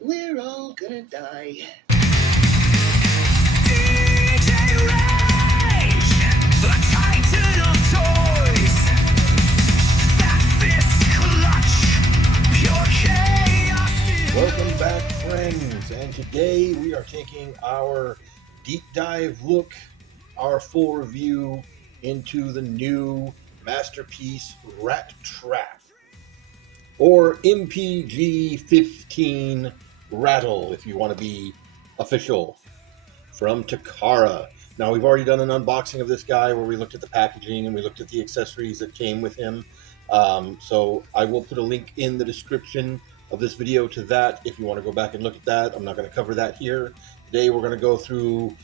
We're all gonna die. The titan of toys, that fist clutch, pure chaos. Welcome back, friends, and today we are taking our deep dive look, our full review into the new masterpiece Rattrap, or MPG-15 Rattle, if you want to be official, from Takara. Now, we've already done an unboxing of this guy where we looked at the packaging and we looked at the accessories that came with him. So I will put a link in the description of this video to that if you want to go back and look at that. I'm not going to cover that here. Today we're going to go through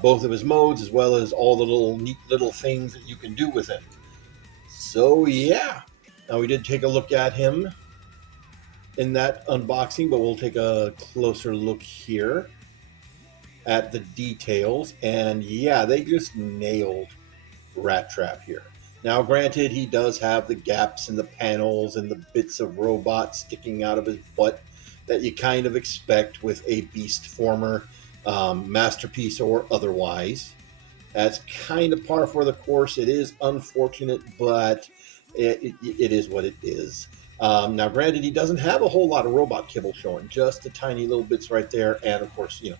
both of his modes as well as all the neat little things that you can do with him. So yeah, now we did take a look at him in that unboxing, but we'll take a closer look here at the details, and yeah, they just nailed Rattrap here. Now, granted, he does have the gaps in the panels and the bits of robot sticking out of his butt that you kind of expect with a beast former, masterpiece or otherwise. That's kind of par for the course. It is unfortunate, but it is what it is. Now, granted, he doesn't have a whole lot of robot kibble showing, just the tiny little bits right there, and of course, the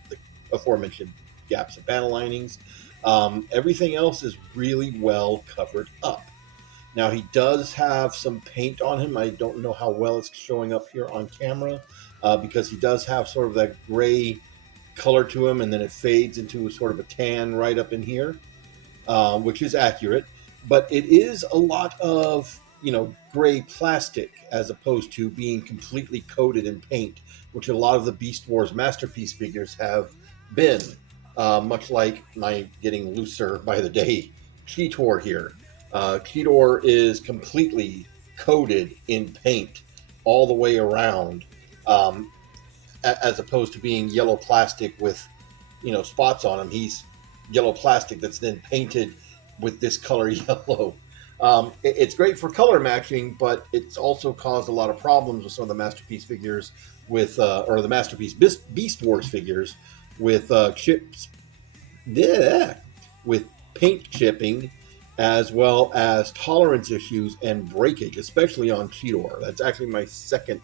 aforementioned gaps and panel linings. Everything else is really well covered up. Now, he does have some paint on him. I don't know how well it's showing up here on camera because he does have sort of that gray color to him, and then it fades into sort of a tan right up in here, which is accurate. But it is a lot of gray plastic as opposed to being completely coated in paint, which a lot of the Beast Wars Masterpiece figures have been, much like my getting looser by the day Cheetor here. Cheetor is completely coated in paint all the way around, as opposed to being yellow plastic with spots on him. He's yellow plastic that's then painted with this color yellow. It's great for color matching, but it's also caused a lot of problems with some of the Masterpiece figures or the Masterpiece Beast Wars figures with chips, with paint chipping, as well as tolerance issues and breakage, especially on Cheetor. That's actually my second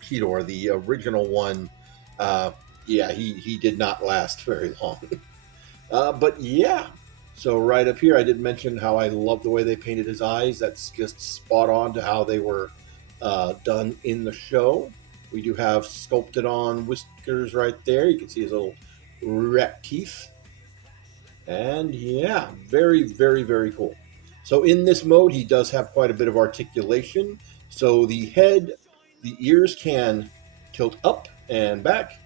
Cheetor. The original one, he did not last very long. But yeah, so right up here, I did mention how I love the way they painted his eyes. That's just spot on to how they were done in the show. We do have sculpted on whiskers right there. You can see his little rat teeth. And yeah, very, very, very cool. So in this mode, he does have quite a bit of articulation. So the head, the ears can tilt up and back.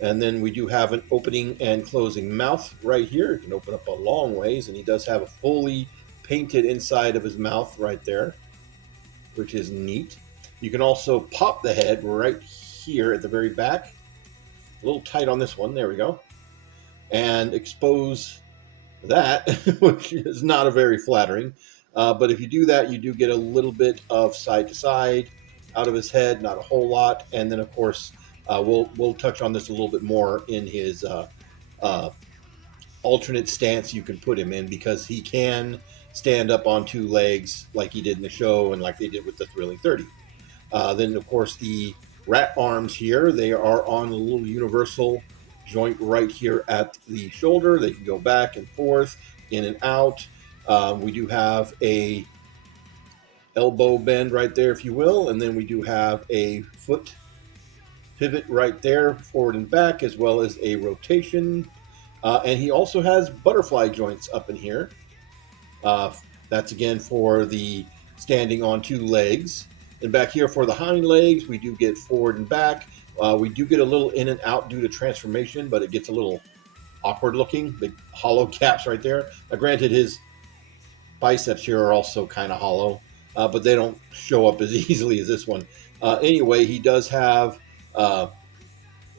And then we do have an opening and closing mouth right here. It can open up a long ways, and he does have a fully painted inside of his mouth right there, which is neat. You can also pop the head right here at the very back. A little tight on this one. There we go. And expose that, which is not a very flattering. But if you do that, you do get a little bit of side to side out of his head, not a whole lot. And then, of course, we'll touch on this a little bit more in his alternate stance you can put him in, because he can stand up on two legs like he did in the show and like they did with the Thrilling 30. Then, of course, the rat arms here, they are on a little universal joint right here at the shoulder. They can go back and forth, in and out. We do have a elbow bend right there, if you will, and then we do have a foot pivot right there, forward and back, as well as a rotation. And he also has butterfly joints up in here. That's again for the standing on two legs. And back here for the hind legs, we do get forward and back. We do get a little in and out due to transformation, but it gets a little awkward looking. Big hollow gaps right there. Granted, his biceps here are also kind of hollow, but they don't show up as easily as this one. Anyway, he does have a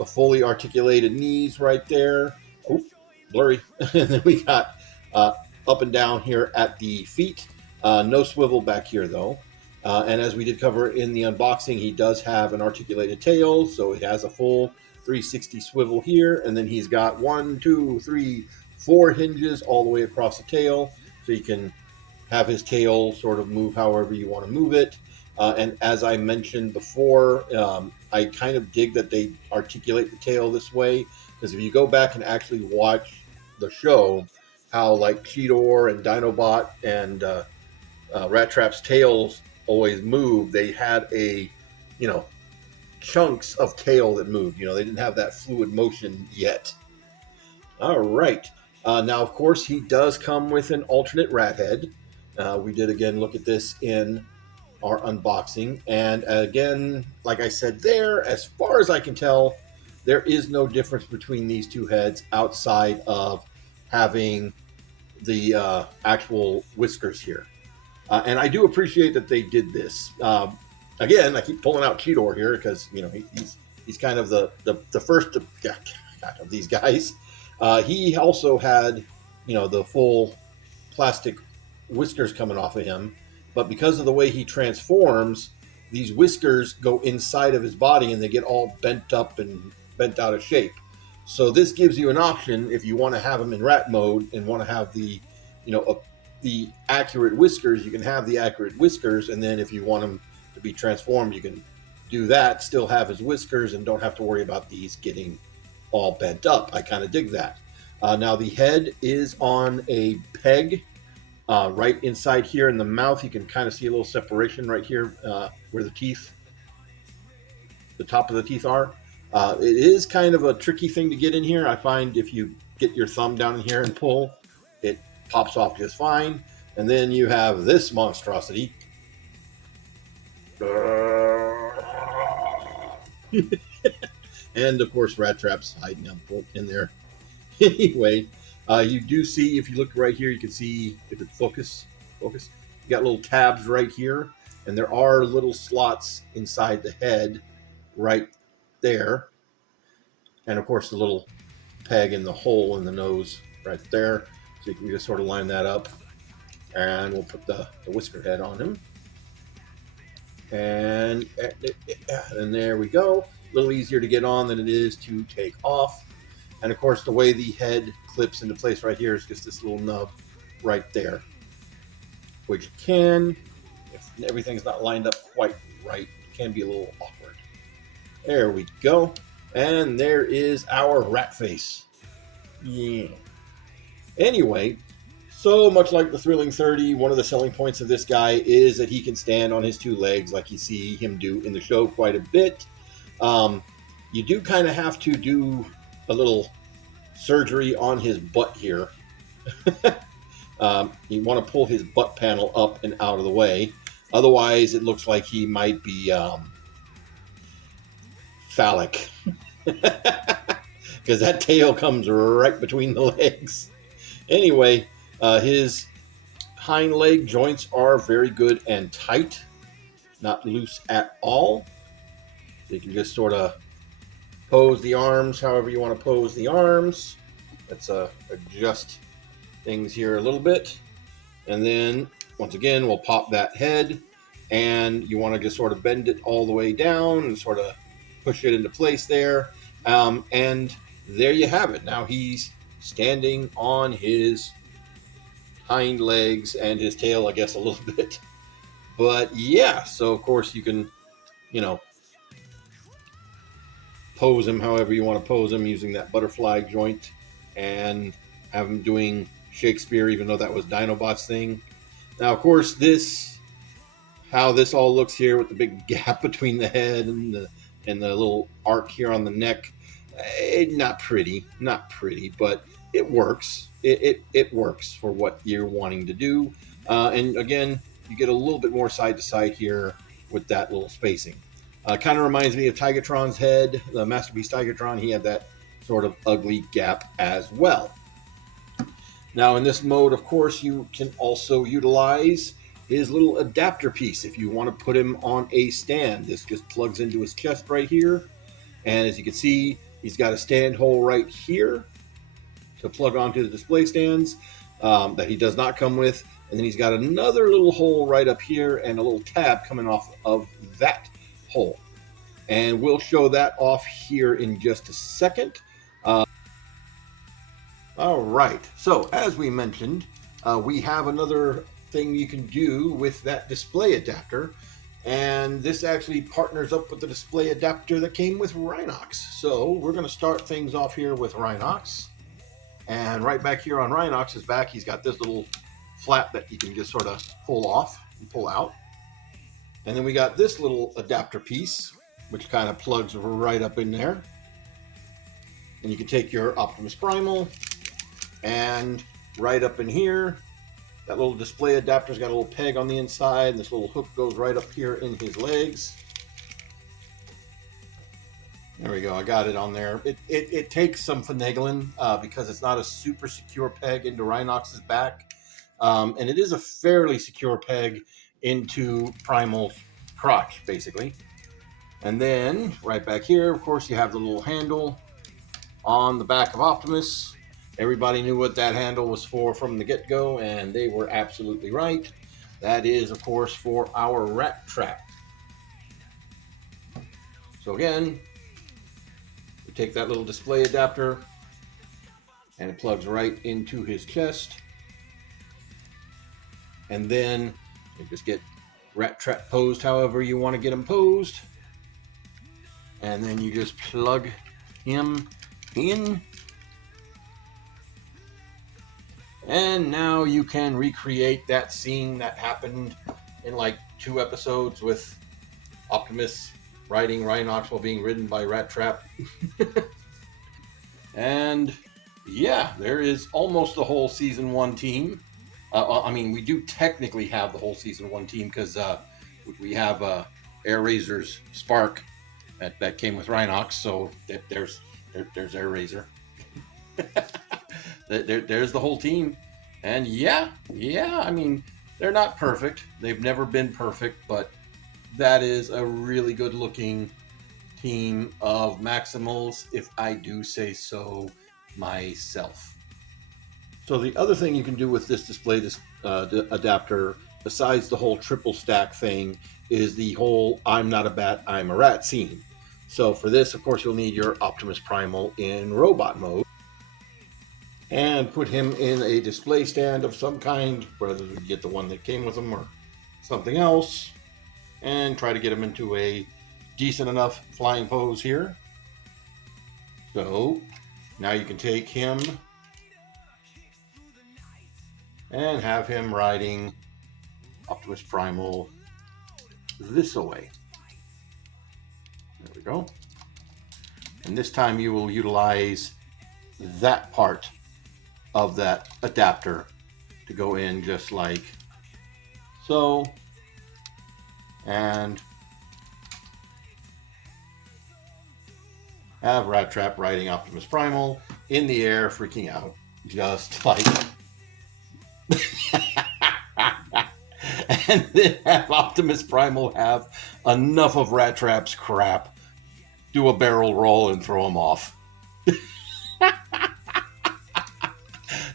fully articulated knees right there. Oh, blurry. And then we got up and down here at the feet. No swivel back here, though. And as we did cover in the unboxing, he does have an articulated tail, so it has a full 360 swivel here, and then he's got 1, 2, 3, 4 hinges all the way across the tail, so you can have his tail sort of move however you want to move it. And as I mentioned before, I kind of dig that they articulate the tail this way, because if you go back and actually watch the show, how like Cheetor and Dinobot and Rattrap's tails always moved, they had you know, chunks of tail that moved. They didn't have that fluid motion yet. All right. Now, of course, he does come with an alternate rat head. We did, again, look at this in our unboxing. And again, like I said there, as far as I can tell, there is no difference between these two heads outside of having the actual whiskers here. And I do appreciate that they did this. Again, I keep pulling out Cheetor here because he's kind of the first of these guys. He also had the full plastic whiskers coming off of him, but because of the way he transforms, these whiskers go inside of his body and they get all bent up and bent out of shape. So this gives you an option if you want to have him in rat mode and want to have the accurate whiskers. You can have the accurate whiskers, and then if you want him to be transformed, you can do that, still have his whiskers, and don't have to worry about these getting all bent up. I kind of dig that. Now the head is on a peg right inside here in the mouth. You can kind of see a little separation right here where the top of the teeth are. It is kind of a tricky thing to get in here. I find if you get your thumb down in here and pull, it pops off just fine. And then you have this monstrosity. And of course, Rattrap's hiding up in there. Anyway, you do see, if you look right here, you can see if it focus. You got little tabs right here, and there are little slots inside the head right there. And of course, the little peg in the hole in the nose right there. So you can just sort of line that up, and we'll put the whisker head on him. And there we go. A little easier to get on than it is to take off. And of course, the way the head clips into place right here is just this little nub right there, which can, if everything's not lined up quite right, can be a little awkward. There we go. And there is our rat face. Yeah. Anyway, so much like the Thrilling 30, one of the selling points of this guy is that he can stand on his two legs like you see him do in the show quite a bit. You do kind of have to do a little surgery on his butt here. You want to pull his butt panel up and out of the way. Otherwise, it looks like he might be phallic. Because that tail comes right between the legs. Anyway, his hind leg joints are very good and tight, not loose at all. So you can just sort of pose the arms however you want to pose the arms. Let's adjust things here a little bit. And then, once again, we'll pop that head. And you want to just sort of bend it all the way down and sort of push it into place there. And there you have it. Now he's standing on his hind legs and his tail, I guess, a little bit. But yeah, so of course you can, pose him however you want to pose him using that butterfly joint and have him doing Shakespeare, even though that was Dinobot's thing. Now, of course, how this all looks here with the big gap between the head and the little arc here on the neck, not pretty, but it works. It works for what you're wanting to do. And again, you get a little bit more side to side here with that little spacing. Kind of reminds me of Tigatron's head, the Masterpiece Tigatron. He had that sort of ugly gap as well. Now in this mode, of course, you can also utilize his little adapter piece if you want to put him on a stand. This just plugs into his chest right here. And as you can see, he's got a stand hole right here to plug onto the display stands that he does not come with. And then he's got another little hole right up here and a little tab coming off of that hole. And we'll show that off here in just a second. All right, so as we mentioned, we have another thing you can do with that display adapter, and this actually partners up with the display adapter that came with Rhinox. So we're going to start things off here with Rhinox, and right back here on Rhinox's back, he's got this little flap that you can just sort of pull off and pull out. And then we got this little adapter piece, which kind of plugs right up in there. And you can take your Optimus Primal, and right up in here, that little display adapter's got a little peg on the inside, and this little hook goes right up here in his legs. There we go, I got it on there. It takes some finagling because it's not a super secure peg into Rhinox's back. And it is a fairly secure peg into Primal's crotch, basically. And then, right back here, of course, you have the little handle on the back of Optimus. Everybody knew what that handle was for from the get-go, and they were absolutely right. That is, of course, for our Rattrap. So again, we take that little display adapter, and it plugs right into his chest. And then you just get Rattrap posed however you want to get him posed. And then you just plug him in. And now you can recreate that scene that happened in like 2 episodes with Optimus riding Rhinox while being ridden by Rattrap. And yeah, there is almost the whole season 1 team. I mean, we do technically have the whole season 1 team because we have Air Razor's Spark that came with Rhinox. So there's Air Razor. There's the whole team. And yeah, I mean, they're not perfect. They've never been perfect, but that is a really good looking team of Maximals, if I do say so myself. So the other thing you can do with this display adapter, besides the whole triple stack thing, is the whole I'm not a bat, I'm a rat scene. So for this, of course, you'll need your Optimus Primal in robot mode. And put him in a display stand of some kind, whether you get the one that came with him or something else, and try to get him into a decent enough flying pose here. So now you can take him and have him riding Optimus Primal this way. There we go. And this time you will utilize that part of that adapter to go in just like so, and have Rattrap riding Optimus Primal in the air, freaking out, just like and then have Optimus Primal have enough of Rattrap's crap, do a barrel roll, and throw him off.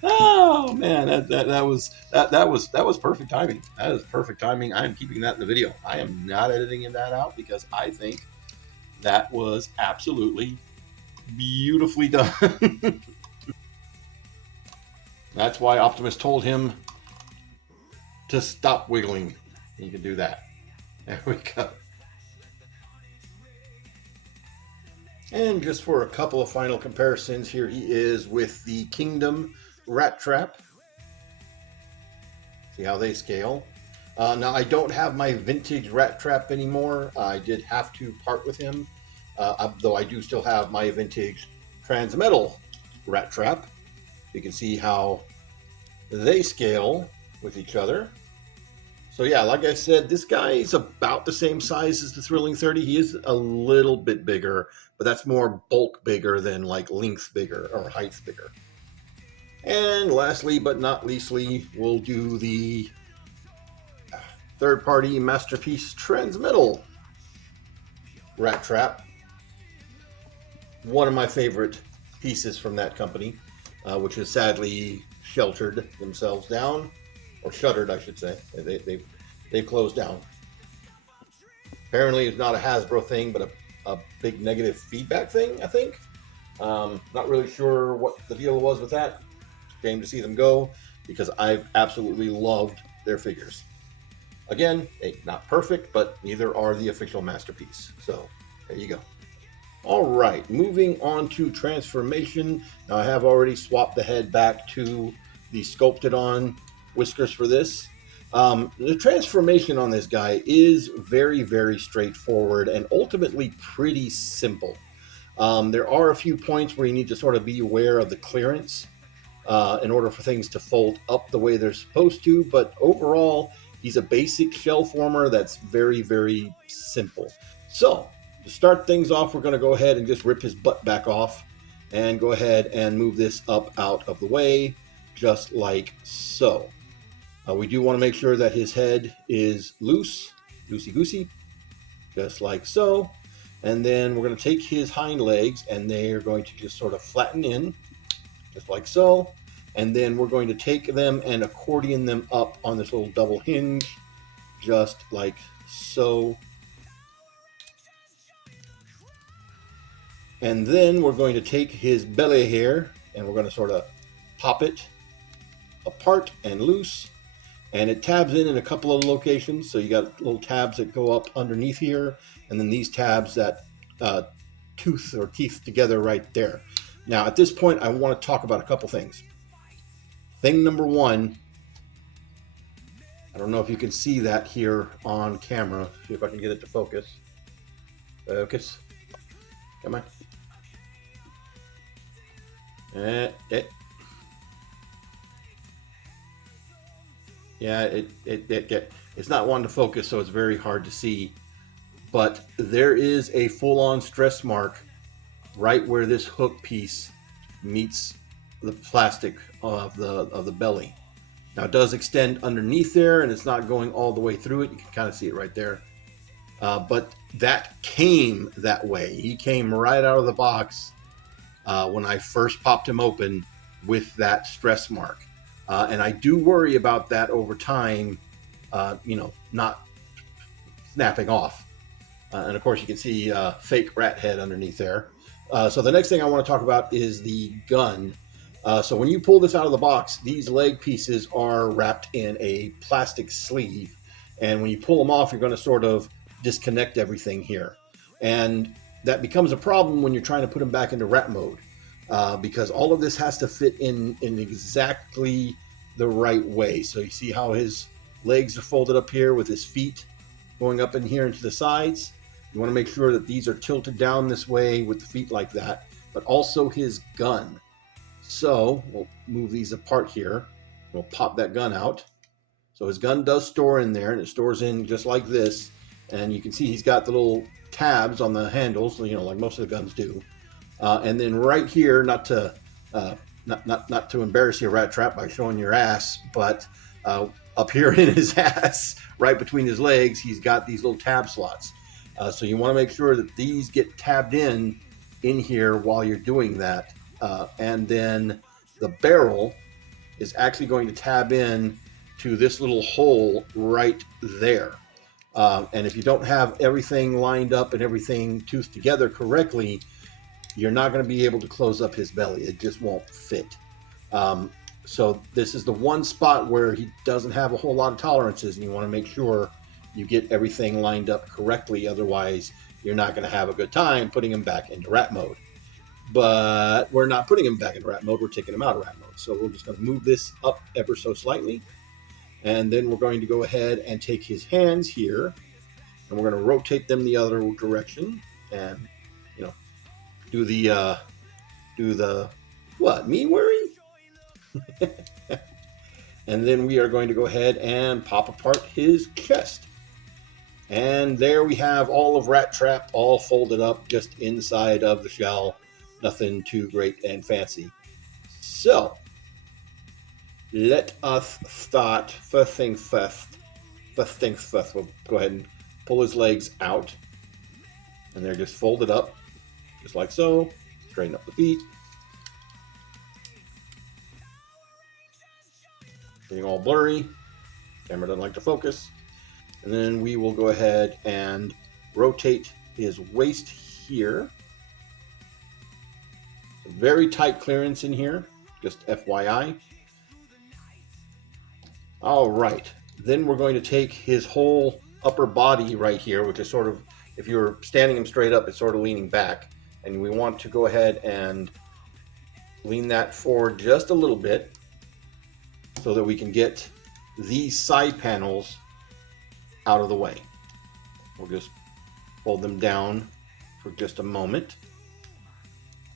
Oh man, that was perfect timing. That is perfect timing. I am keeping that in the video. I am not editing that out because I think that was absolutely beautifully done. That's why Optimus told him to stop wiggling. You can do that. There we go. And just for a couple of final comparisons, here he is with the Kingdom Rattrap. See how they scale. Now I don't have my vintage Rattrap anymore. I did have to part with him, though I do still have my vintage Transmetal Rattrap. You can see how they scale with each other. So yeah, like I said, this guy is about the same size as the Thrilling 30. He is a little bit bigger, but that's more bulk bigger than like length bigger or height bigger. And lastly, but not leastly, we'll do the third-party Masterpiece Transmetal Rattrap. One of my favorite pieces from that company, which has sadly sheltered themselves down. or shuttered, I should say. They've closed down. Apparently, it's not a Hasbro thing, but a big negative feedback thing, I think. Not really sure what the deal was with that. Shame to see them go because I've absolutely loved their figures. Again, not perfect, but neither are the official masterpiece. So there you go. All right, moving on to transformation. Now I have already swapped the head back to the sculpted on whiskers for this. The transformation on this guy is very, very straightforward and ultimately pretty simple. There are a few points where you need to sort of be aware of the clearance in order for things to fold up the way they're supposed to, but overall, he's a basic shell former that's very, very simple. So, to start things off, we're going to go ahead and just rip his butt back off and go ahead and move this up out of the way, just like so. We do want to make sure that his head is loose, loosey-goosey, just like so. And then we're going to take his hind legs and they are going to just sort of flatten in, just like so. And then we're going to take them and accordion them up on this little double hinge, just like so. And then we're going to take his belly here and we're going to sort of pop it apart and loose. And it tabs in a couple of locations. So you got little tabs that go up underneath here, and then these tabs that tooth or teeth together right there. Now, at this point, I want to talk about a couple things. Thing number one, I don't know if you can see that here on camera. See if I can get it to focus. Focus. Come on. Yeah, it's not one to focus, so it's very hard to see. But there is a full-on stress mark right where this hook piece meets the plastic of the belly. Now it does extend underneath there, and it's not going all the way through it. You can kind of see it right there. But that came that way. He came right out of the box when I first popped him open with that stress mark. And I do worry about that over time, not snapping off. And of course, you can see fake rat head underneath there. So the next thing I want to talk about is the gun. So when you pull this out of the box, these leg pieces are wrapped in a plastic sleeve. And when you pull them off, you're going to sort of disconnect everything here. And that becomes a problem when you're trying to put them back into rat mode. Because all of this has to fit in exactly the right way. So you see how his legs are folded up here with his feet going up in here into the sides. You want to make sure that these are tilted down this way with the feet like that, but also his gun. So we'll move these apart here. We'll pop that gun out. So his gun does store in there, and it stores in just like this. And you can see he's got the little tabs on the handles, like most of the guns do. And then right here, not to embarrass you, Rattrap, by showing your ass, but up here in his ass, right between his legs, he's got these little tab slots. So you want to make sure that these get tabbed in here while you're doing that. And then the barrel is actually going to tab in to this little hole right there. And if you don't have everything lined up and everything toothed together correctly, you're not going to be able to close up his belly. It just won't fit. So this is the one spot where he doesn't have a whole lot of tolerances, and you want to make sure you get everything lined up correctly. Otherwise, you're not going to have a good time putting him back into rat mode. But we're not putting him back into rat mode. We're taking him out of rat mode. So we're just going to move this up ever so slightly. And then we're going to go ahead and take his hands here, and we're going to rotate them the other direction and, do the what, me worry? And then we are going to go ahead and pop apart his chest. And there we have all of Rattrap all folded up just inside of the shell. Nothing too great and fancy. So, let us start. First things first. We'll go ahead and pull his legs out. And they're just folded up, just like so. Straighten up the feet. Getting all blurry. Camera doesn't like to focus. And then we will go ahead and rotate his waist here. Very tight clearance in here, just FYI. All right, then we're going to take his whole upper body right here, which is sort of, if you're standing him straight up, it's sort of leaning back. And we want to go ahead and lean that forward just a little bit so that we can get these side panels out of the way. We'll just fold them down for just a moment.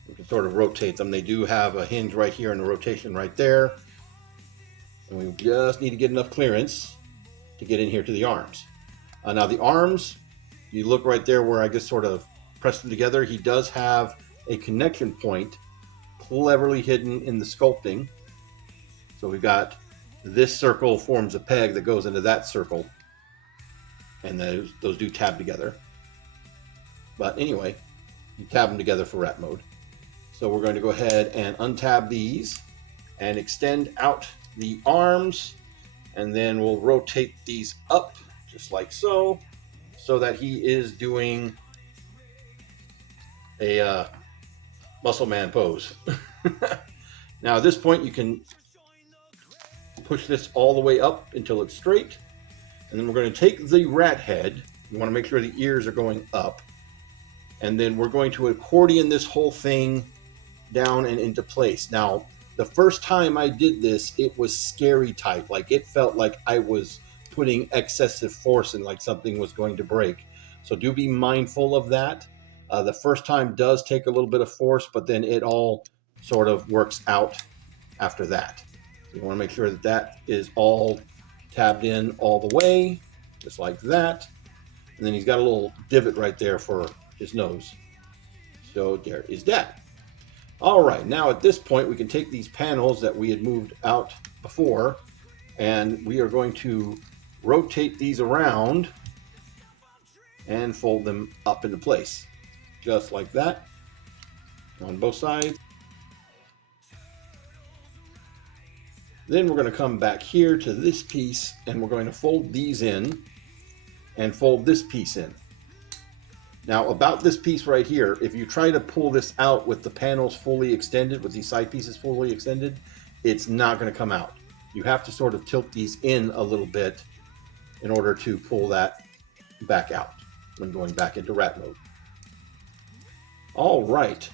We can sort of rotate them. They do have a hinge right here and a rotation right there. And we just need to get enough clearance to get in here to the arms. Now the arms, you look right there where I just sort of pressed them together. He does have a connection point cleverly hidden in the sculpting. So we've got this circle forms a peg that goes into that circle. And those do tab together. But anyway, you tab them together for rat mode. So we're going to go ahead and untab these and extend out the arms, and then we'll rotate these up just like so, so that he is doing a muscle man pose. Now at this point you can push this all the way up until it's straight, and then we're going to take the rat head. You want to make sure the ears are going up, and then we're going to accordion this whole thing down and into place. Now the first time I did this, it was scary tight. Like it felt like I was putting excessive force and like something was going to break. So do be mindful of that. The first time does take a little bit of force, but then it all sort of works out after that. So you want to make sure that that is all tabbed in all the way, just like that. And then he's got a little divot right there for his nose. So there is that. All right, now at this point, we can take these panels that we had moved out before, and we are going to rotate these around and fold them up into place, just like that, on both sides. Then we're going to come back here to this piece, and we're going to fold these in and fold this piece in. Now about this piece right here, if you try to pull this out with the panels fully extended, with these side pieces fully extended, it's not going to come out. You have to sort of tilt these in a little bit in order to pull that back out when going back into rat mode. All right.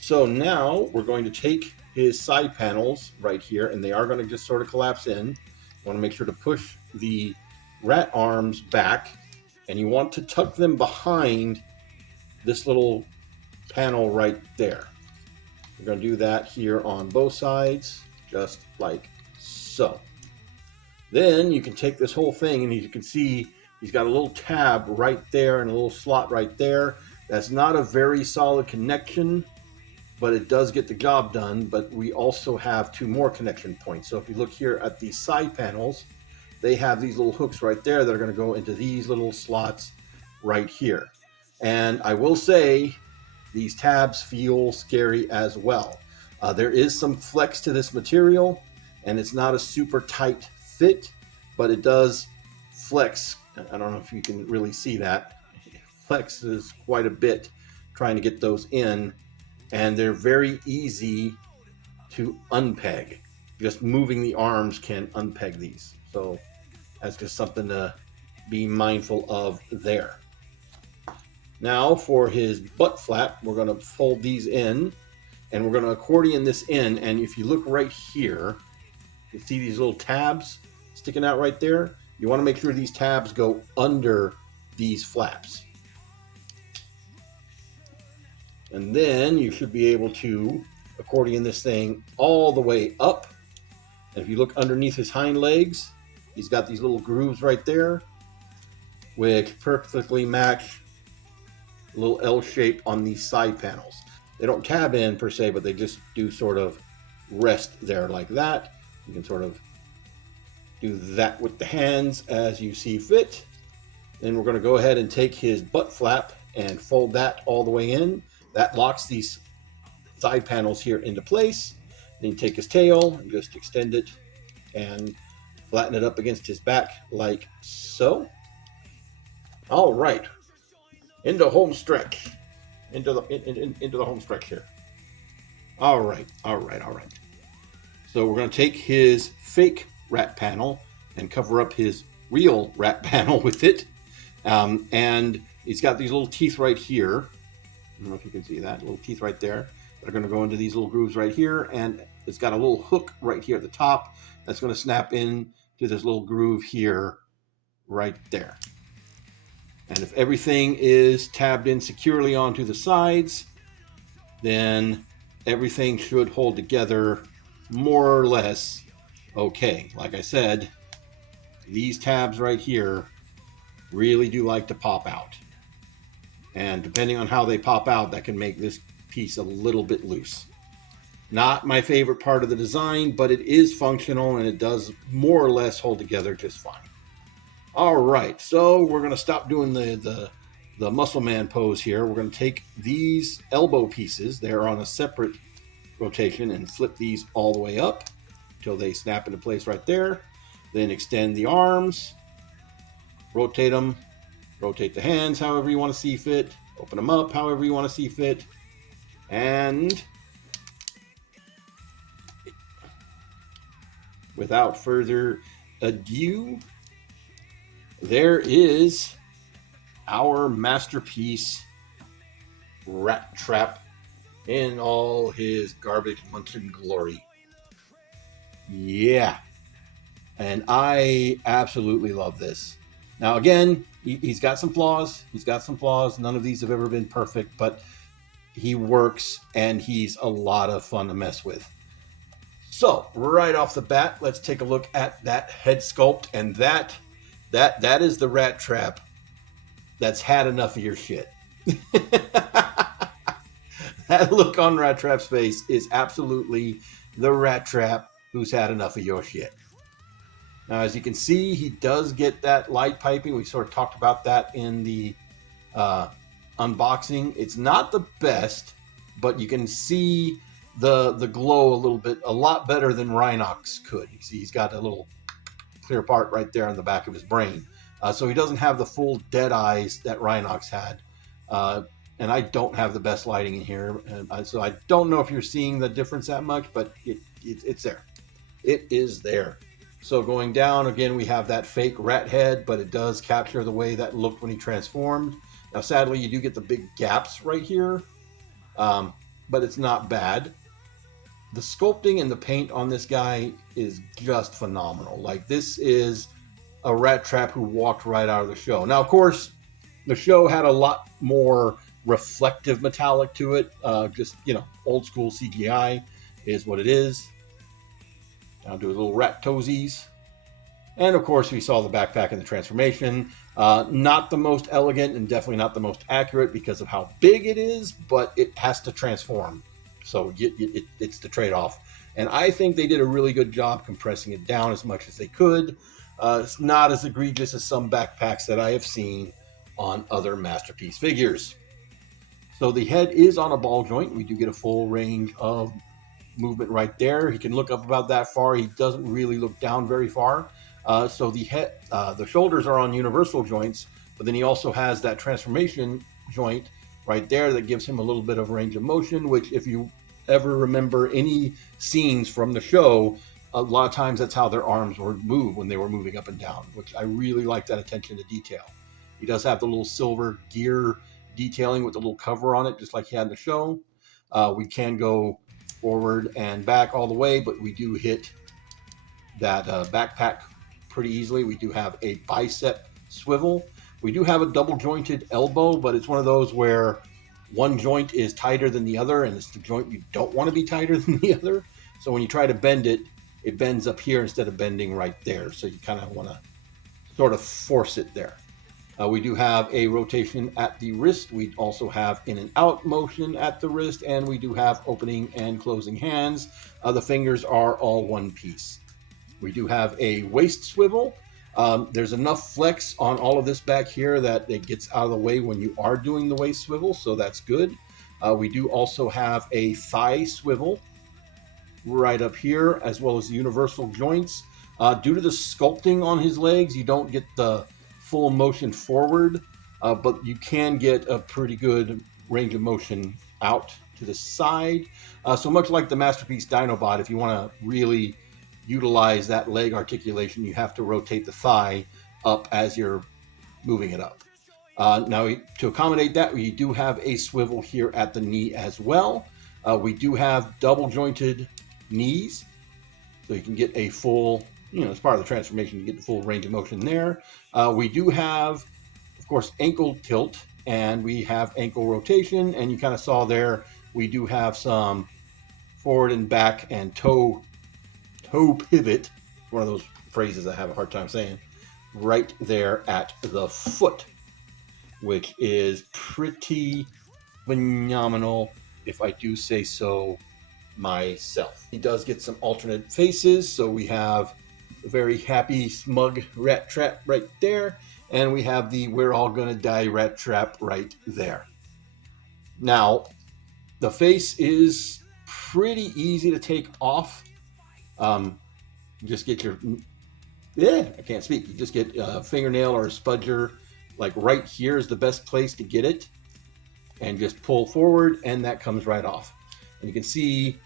So now we're going to take his side panels right here, and they are going to just sort of collapse in. You want to make sure to push the rat arms back, and you want to tuck them behind this little panel right there. We're going to do that here on both sides, just like so. Then you can take this whole thing, and you can see he's got a little tab right there and a little slot right there. That's not a very solid connection, but it does get the job done. But we also have two more connection points. So if you look here at these side panels, they have these little hooks right there that are going to go into these little slots right here. And I will say these tabs feel scary as well. There is some flex to this material, and it's not a super tight fit, but it does flex. I don't know if you can really see that. It flexes quite a bit trying to get those in, and they're very easy to unpeg. Just moving the arms can unpeg these. So that's just something to be mindful of there. Now for his butt flap, we're going to fold these in, and we're going to accordion this in. And if you look right here, you see these little tabs sticking out right there. You want to make sure these tabs go under these flaps. And then you should be able to accordion this thing all the way up. And if you look underneath his hind legs, he's got these little grooves right there, which perfectly match a little L shape on these side panels. They don't tab in per se, but they just do sort of rest there like that. You can sort of do that with the hands as you see fit. Then we're going to go ahead and take his butt flap and fold that all the way in. That locks these side panels here into place. Then you take his tail and just extend it and flatten it up against his back like so. All right, into home stretch, into the home stretch here. All right. So we're going to take his fake rat panel and cover up his real rat panel with it. And he's got these little teeth right here. I don't know if you can see that. Little teeth right there. That are going to go into these little grooves right here. And it's got a little hook right here at the top that's going to snap in to this little groove here right there. And if everything is tabbed in securely onto the sides, then everything should hold together more or less okay. Like I said, these tabs right here really do like to pop out. And depending on how they pop out, that can make this piece a little bit loose. Not my favorite part of the design, but it is functional and it does more or less hold together just fine. All right, so we're going to stop doing the muscle man pose here. We're going to take these elbow pieces, they're on a separate rotation, and flip these all the way up until they snap into place right there. Then extend the arms, rotate them, rotate the hands however you want to see fit, open them up however you want to see fit, and without further ado, there is our masterpiece Rattrap in all his garbage munching glory. Yeah. And I absolutely love this. Now, again, he's got some flaws. None of these have ever been perfect, but he works and he's a lot of fun to mess with. So, right off the bat, let's take a look at that head sculpt, and that is the Rattrap that's had enough of your shit. That look on Rattrap's face is absolutely the Rattrap who's had enough of your shit. Now, as you can see, he does get that light piping. We sort of talked about that in the unboxing. It's not the best, but you can see the glow a lot better than Rhinox could. You see, he's got a little clear part right there on the back of his brain. So he doesn't have the full dead eyes that Rhinox had. And I don't have the best lighting in here. So I don't know if you're seeing the difference that much, but it's there. It is there. So going down, again, we have that fake rat head, but it does capture the way that looked when he transformed. Now, sadly, you do get the big gaps right here, but it's not bad. The sculpting and the paint on this guy is just phenomenal. Like, this is a Rattrap who walked right out of the show. Now, of course, the show had a lot more reflective metallic to it. Just, old school CGI is what it is. I'll do a little rat toesies. And of course, we saw the backpack and the transformation. Not the most elegant and definitely not the most accurate because of how big it is, but it has to transform. So it's the trade-off. And I think they did a really good job compressing it down as much as they could. It's not as egregious as some backpacks that I have seen on other Masterpiece figures. So the head is on a ball joint. We do get a full range of movement right there. He can look up about that far. He doesn't really look down very far. So the head, the shoulders are on universal joints, but then he also has that transformation joint right there that gives him a little bit of range of motion, which if you ever remember any scenes from the show, a lot of times that's how their arms would move when they were moving up and down, which I really like that attention to detail. He does have the little silver gear detailing with the little cover on it, just like he had in the show. We can go forward and back all the way, but we do hit that backpack pretty easily. We do have a bicep swivel. We do have a double jointed elbow, but it's one of those where one joint is tighter than the other, and it's the joint you don't want to be tighter than the other. So when you try to bend it, it bends up here instead of bending right there. So you kind of want to sort of force it there. We do have a rotation at the wrist. We also have in and out motion at the wrist, and we do have opening and closing hands. The fingers are all one piece. We do have a waist swivel. There's enough flex on all of this back here that it gets out of the way when you are doing the waist swivel, so that's good. We do also have a thigh swivel right up here, as well as the universal joints. Due to the sculpting on his legs, you don't get the full motion forward, but you can get a pretty good range of motion out to the side. So much like the Masterpiece Dinobot, if you want to really utilize that leg articulation, you have to rotate the thigh up as you're moving it up. Now, to accommodate that, we do have a swivel here at the knee as well. We do have double jointed knees, so you can get a full, as part of the transformation, you get the full range of motion there. We do have, of course, ankle tilt, and we have ankle rotation, and you kind of saw there, we do have some forward and back and toe pivot, one of those phrases I have a hard time saying, right there at the foot, which is pretty phenomenal, if I do say so myself. He does get some alternate faces, so we have a very happy, smug Rattrap right there, and we have the we're all gonna die Rattrap right there. Now, the face is pretty easy to take off. Just get your, I can't speak. You just get a fingernail or a spudger, like right here is the best place to get it, and just pull forward, and that comes right off. And you can see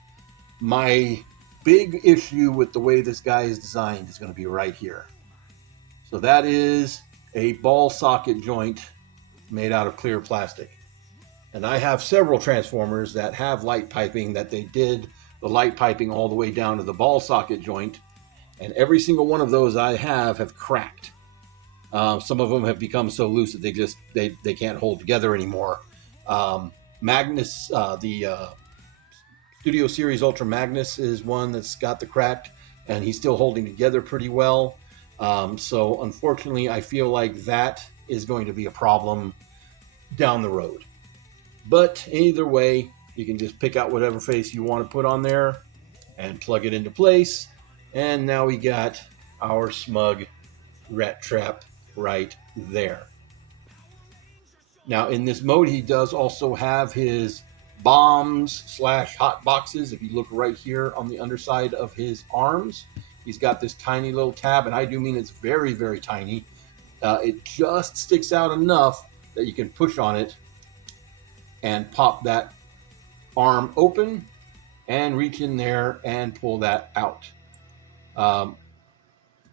my big issue with the way this guy is designed is going to be right here. So that is a ball socket joint made out of clear plastic. And I have several Transformers that have light piping that they did the light piping all the way down to the ball socket joint. And every single one of those I have cracked. Some of them have become so loose that they can't hold together anymore. Magnus, the Studio Series Ultra Magnus is one that's got the cracked, and he's still holding together pretty well. So unfortunately, I feel like that is going to be a problem down the road. But either way, you can just pick out whatever face you want to put on there and plug it into place. And now we got our smug Rattrap right there. Now in this mode, he does also have his bombs / hot boxes. If you look right here on the underside of his arms, he's got this tiny little tab, and I do mean it's very, very tiny. It just sticks out enough that you can push on it and pop that arm open and reach in there and pull that out.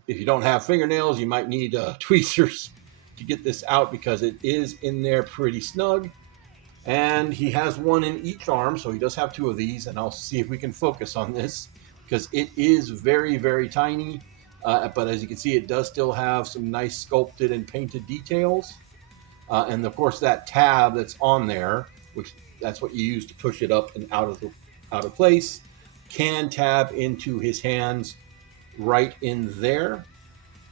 If you don't have fingernails, you might need tweezers to get this out because it is in there pretty snug. And he has one in each arm, so he does have two of these, and I'll see if we can focus on this because it is very, very tiny. But as you can see, it does still have some nice sculpted and painted details. And of course, that tab that's on there, which that's what you use to push it up and out of place, can tab into his hands right in there.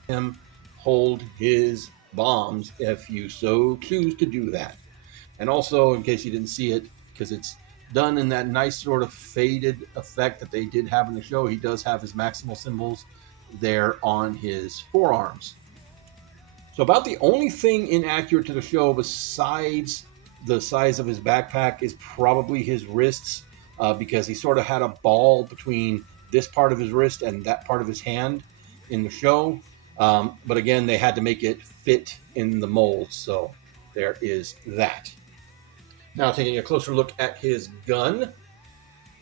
Him hold his bombs if you so choose to do that. And also, in case you didn't see it, because it's done in that nice sort of faded effect that they did have in the show, he does have his maximal symbols there on his forearms. So about the only thing inaccurate to the show besides the size of his backpack is probably his wrists, because he sort of had a ball between this part of his wrist and that part of his hand in the show. But again, they had to make it fit in the mold, so there is that. Now taking a closer look at his gun.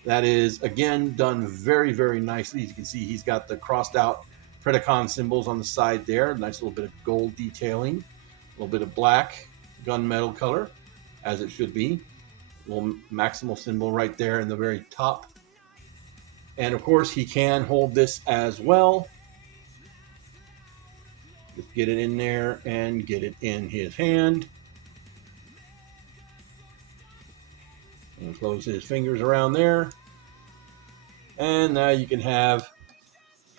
That is, again, done very, very nicely. As you can see, he's got the crossed out Predacon symbols on the side there. Nice little bit of gold detailing. A little bit of black gunmetal color, as it should be. A little maximal symbol right there in the very top. And of course, he can hold this as well. Just get it in there and get it in his hand. And close his fingers around there. And now you can have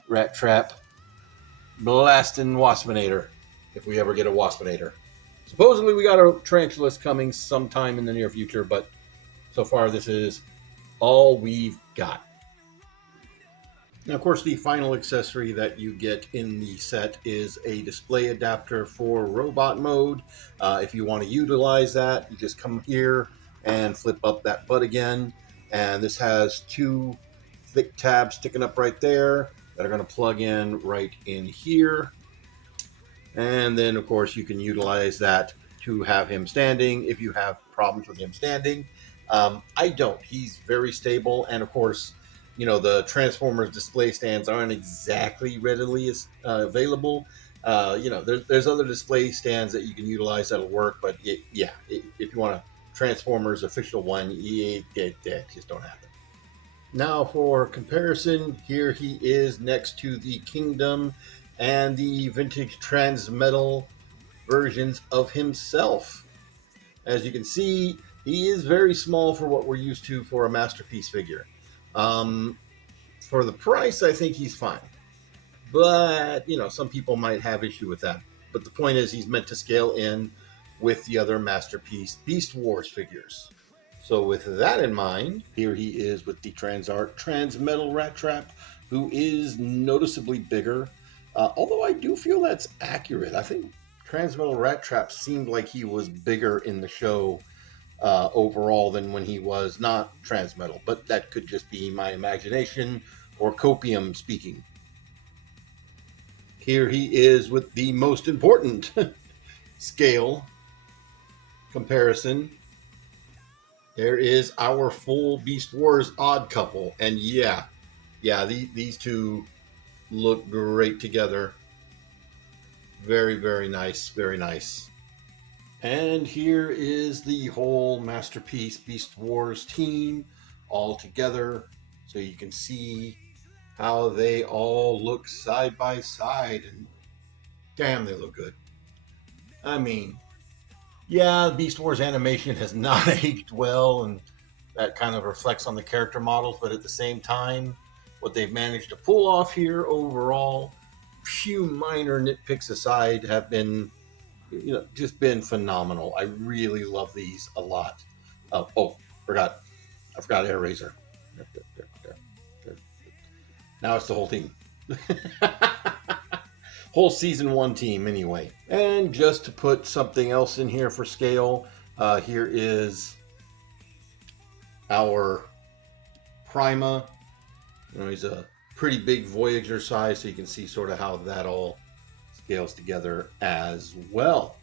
Rattrap blasting Waspinator, if we ever get a Waspinator. Supposedly we got a Tarantulas coming sometime in the near future, but so far this is all we've got. Now, of course, the final accessory that you get in the set is a display adapter for robot mode. If you want to utilize that, you just come here and flip up that butt again. And this has two thick tabs sticking up right there. that are going to plug in right in here. And then, of course, you can utilize that to have him standing if you have problems with him standing. I don't. He's very stable. And, of course, the Transformers display stands aren't exactly readily available. There's other display stands that you can utilize that'll work. But, if you want a Transformers official one, it just don't have it. Now, for comparison, here he is next to the Kingdom and the vintage Transmetal versions of himself. As you can see, he is very small for what we're used to for a masterpiece figure. For the price, I think he's fine. But, some people might have issue with that. But the point is, he's meant to scale in with the other masterpiece Beast Wars figures. So with that in mind, here he is with the Transart Transmetal Rattrap, who is noticeably bigger. Although I do feel that's accurate. I think Transmetal Rattrap seemed like he was bigger in the show overall than when he was not Transmetal. But that could just be my imagination or copium speaking. Here he is with the most important scale comparison. There is our full Beast Wars odd couple. And these two look great together. Very, very nice. Very nice. And here is the whole Masterpiece Beast Wars team all together. So you can see how they all look side by side. And damn, they look good. I mean, Beast Wars animation has not aged well, and that kind of reflects on the character models, but at the same time, what they've managed to pull off here overall, few minor nitpicks aside, have been, just been phenomenal. I really love these a lot. I forgot Air Razor. Now it's the whole team. Whole season 1 team anyway. And just to put something else in here for scale, here is our Prima. He's a pretty big Voyager size, so you can see sort of how that all scales together as well.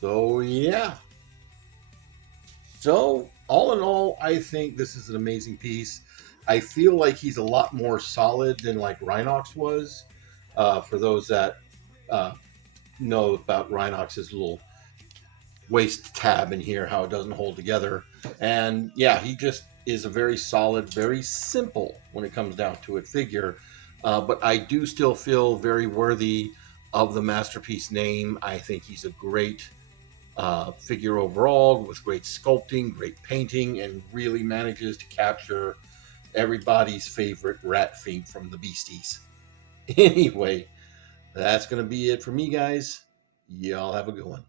So So all in all, I think this is an amazing piece. I feel like he's a lot more solid than like Rhinox was. For those that know about Rhinox's little waist tab in here, how it doesn't hold together. And he just is a very solid, very simple when it comes down to it figure. But I do still feel very worthy of the Masterpiece name. I think he's a great figure overall with great sculpting, great painting, and really manages to capture everybody's favorite rat fiend from the Beasties. Anyway, that's going to be it for me, guys. Y'all have a good one.